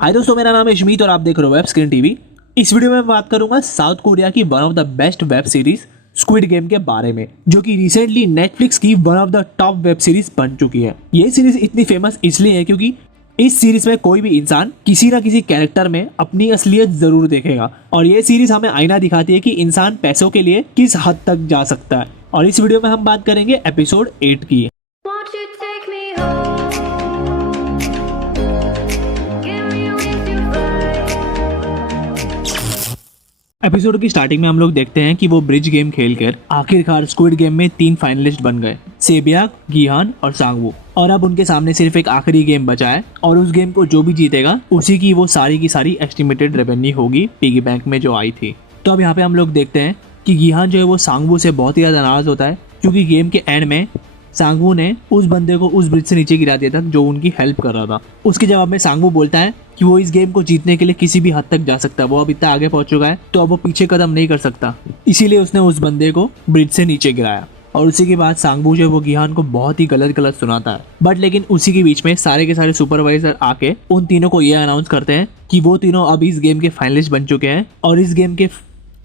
हाय दोस्तों, मेरा नाम है अशमीत और आप देख रहे हो वेब स्क्रीन टीवी। इस वीडियो में मैं बात करूंगा साउथ कोरिया की one of the best web series squid game के बारे में, जो कि रिसेंटली नेटफ्लिक्स की one of the top web series बन चुकी है। ये सीरीज इतनी फेमस इसलिए है क्योंकि इस सीरीज में कोई भी इंसान किसी ना किसी कैरेक्टर में अपनी असलियत जरूर देखेगा और ये सीरीज हमें आईना दिखाती है कि इंसान पैसों के लिए किस हद तक जा सकता है। और इस वीडियो में हम बात करेंगे एपिसोड 8 की। Won't you take me home? Give me wings to fly. Episode की स्टार्टिंग में हम लोग देखते हैं कि वो ब्रिज गेम खेलकर आखिरकार स्क्विड गेम में 3 फाइनलिस्ट बन गए, सेबियाक, गिहान और सांगवू। और अब उनके सामने सिर्फ एक आखिरी गेम बचा है और उस गेम को जो भी जीतेगा उसी की वो सारी की सारी एस्टिमेटेड रेवेन्यू होगी पिगी बैंक में जो आई थी। तो अब यहाँ पे हम लोग देखते हैं कि गिहान जो है वो सांगवू से बहुत ही ज्यादा नाराज होता है क्योंकि गेम के एंड में सांगवू ने उस बंदे को उस ब्रिज से नीचे गिरा दिया था जो उनकी हेल्प कर रहा था। उसके जवाब में सांगवू बोलता है कि वो इस गेम को जीतने के लिए किसी भी हद तक जा सकता है, वो अब इतना आगे पहुंच चुका है तो अब वो पीछे कदम नहीं कर सकता, इसीलिए उसने उस बंदे को ब्रिज से नीचे गिराया। और उसी के बाद सांगवू जो है वो गिहान को बहुत ही गलत गलत सुनाता है। बट लेकिन उसी के बीच में सारे के सारे सुपरवाइजर आके उन तीनों को ये अनाउंस करते हैं कि वो तीनों अब इस गेम के फाइनलिस्ट बन चुके हैं और इस गेम के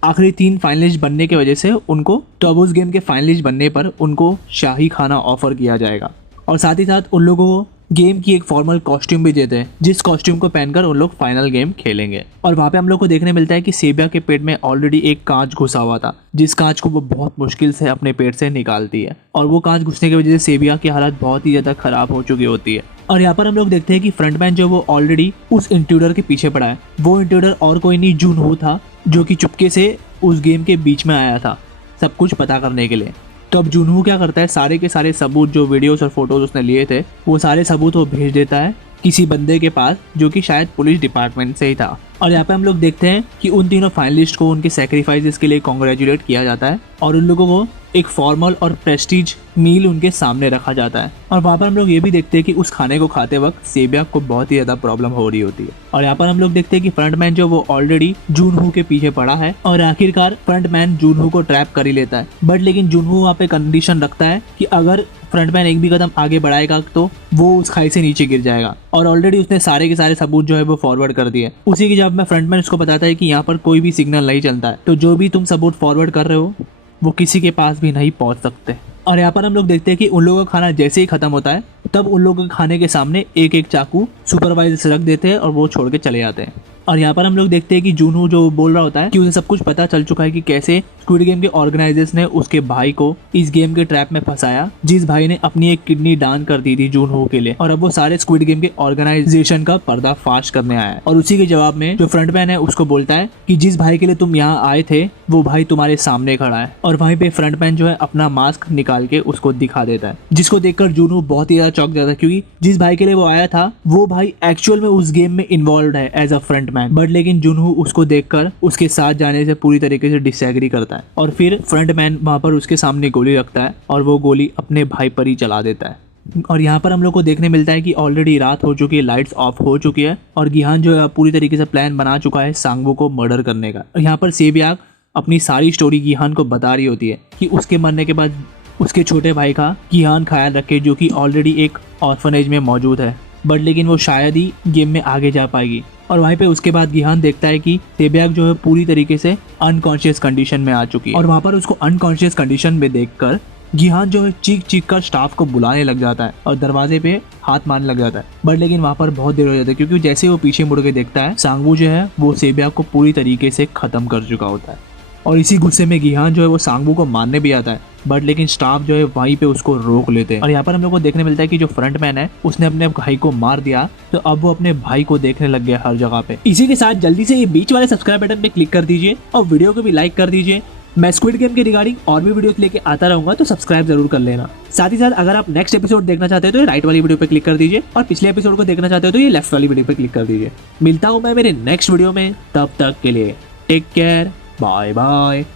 आखिरी 3 फाइनलिस्ट बनने की वजह से उनको तो अब उस गेम के फाइनलिस्ट बनने पर उनको शाही खाना ऑफर किया जाएगा। और साथ ही साथ उन लोगों को गेम की एक फॉर्मल कॉस्ट्यूम भी देते हैं जिस कॉस्ट्यूम को पहनकर उन लोग फाइनल गेम खेलेंगे। और वहाँ पे हम लोग को देखने मिलता है कि सेबिया के पेट में ऑलरेडी एक कांच घुसा हुआ था, जिस कांच को वो बहुत मुश्किल से अपने पेट से निकालती है और वो कांच घुसने की वजह से सेबिया की हालत बहुत ही ज़्यादा खराब हो चुकी होती है। और यहाँ पर हम लोग देखते हैं कि फ्रंटमैन जो वो ऑलरेडी उस इंट्रूडर के पीछे पड़ा है। वो इंट्रूडर और कोई नहीं जूनहो था जो कि चुपके से उस गेम के बीच में आया था सब कुछ पता करने के लिए। तो अब जूनहो क्या करता है, सारे के सारे सबूत जो वीडियोस और फोटोज उसने लिए थे वो सारे सबूत वो भेज देता है किसी बंदे के पास जो कि शायद पुलिस डिपार्टमेंट से ही था। और यहाँ पे हम लोग देखते हैं कि उन तीनों फाइनलिस्ट को उनके सेक्रीफाइसेस के लिए कॉन्ग्रेचुलेट किया जाता है और उन लोगों को एक फॉर्मल और प्रेस्टीज मील उनके सामने रखा जाता है। और वहाँ पर हम लोग ये भी देखते हैं कि उस खाने को खाते वक्त सेबियाक को बहुत ही ज्यादा प्रॉब्लम हो रही होती है। और यहाँ पर हम लोग देखते हैं कि फ्रंटमैन जो वो ऑलरेडी जूनहो के पीछे पड़ा है और आखिरकार फ्रंटमैन जूनहो को ट्रैप कर ही लेता है। बट लेकिन जूनहो वहाँ पे कंडीशन रखता है कि अगर फ्रंटमैन एक भी कदम आगे बढ़ाएगा तो वो उस खाई से नीचे गिर जाएगा। और ऑलरेडी उसने सारे के सारे सबूत जो है वो फॉरवर्ड कर दिए। उसी के जवाब में फ्रंटमैन उसको बताता है कि यहाँ पर कोई भी सिग्नल नहीं चलता है, तो जो भी तुम सबूत फॉरवर्ड कर रहे हो वो किसी के पास भी नहीं पहुंच सकते। और यहाँ पर हम लोग देखते हैं कि उन लोगों का खाना जैसे ही खत्म होता है तब उन लोगों के खाने के सामने एक एक चाकू सुपरवाइजर से रख देते हैं और वो छोड़ के चले जाते हैं। और यहाँ पर हम लोग देखते हैं कि जूनहो जो बोल रहा होता है कि उसे सब कुछ पता चल चुका है कि कैसे स्क्विड गेम के ऑर्गेनाइजर्स ने उसके भाई को इस गेम के ट्रैप में फंसाया, जिस भाई ने अपनी एक किडनी दान कर दी थी जूनहो के लिए। और अब वो सारे स्क्विड गेम के ऑर्गेनाइजेशन का पर्दाफाश करने आया है। और उसी के जवाब में जो फ्रंटमैन है उसको बोलता है कि जिस भाई के लिए तुम यहाँ आए थे वो भाई तुम्हारे सामने खड़ा है। और वहीं पे फ्रंटमैन जो है अपना मास्क निकाल के उसको दिखा देता है, जिसको देखकर जूनहो बहुत ही ज्यादा चौंक जाता है क्योंकि जिस भाई के लिए वो आया था वो भाई एक्चुअल में उस गेम में इन्वॉल्व है एज अ फ्रंटमैन। बट लेकिन जूनहो उसको देखकर उसके साथ जाने से पूरी तरीके से डिसएग्री करता है और फिर फ्रंटमैन वहां पर उसके सामने गोली रखता है और वो गोली अपने भाई पर ही चला देता है। और यहाँ पर हम लोग को देखने मिलता है कि ऑलरेडी रात हो चुकी है, लाइट्स ऑफ हो चुकी है और गिहान जो है पूरी तरीके से प्लान बना चुका है सांगवू को मर्डर करने का। और यहाँ पर सेबियाक अपनी सारी स्टोरी गिहान को बता रही होती है कि उसके मरने के बाद उसके छोटे भाई का गिहान ख्याल रखे जो कि ऑलरेडी एक ऑर्फनेज में मौजूद है, बट लेकिन वो शायद ही गेम में आगे जा पाएगी। और वहीं पे उसके बाद गिहान देखता है कि सेबियाक जो है पूरी तरीके से अनकॉन्शियस कंडीशन में आ चुकी है और वहाँ पर उसको अनकॉन्शियस कंडीशन में देखकर गिहान जो है चीख चीख कर स्टाफ को बुलाने लग जाता है और दरवाजे पे हाथ मारने लग जाता है। बट लेकिन वहाँ पर बहुत देर हो जाता है क्योंकि जैसे वो पीछे मुड़ के देखता है सांगवू जो है वो सेबियाक को पूरी तरीके से खत्म कर चुका होता है। और इसी गुस्से में गिहान जो है वो सांगवू को मारने भी आता है, बट लेकिन स्टाफ जो है वहीं पे उसको रोक लेते हैं। और यहाँ पर हम लोग को देखने मिलता है कि जो फ्रंटमैन है उसने अपने भाई को मार दिया, तो अब वो अपने भाई को देखने लग गया हर जगह पे। इसी के साथ जल्दी से ये बीच वाले सब्सक्राइब बटन पे क्लिक कर दीजिए और वीडियो को भी लाइक कर दीजिए। मैं स्क्विड गेम के रिगार्डिंग और भी वीडियोस लेके आता रहूंगा, तो सब्सक्राइब जरूर कर लेना। साथ ही साथ अगर आप नेक्स्ट एपिसोड देखना चाहते हो तो ये राइट वाली वीडियो पे क्लिक कर दीजिए और पिछले एपिसोड को देखना चाहते हो तो ये लेफ्ट वाली वीडियो पे क्लिक कर दीजिए। मिलता हूँ मैं मेरे नेक्स्ट वीडियो में, तब तक के लिए टेक केयर, बाय बाय।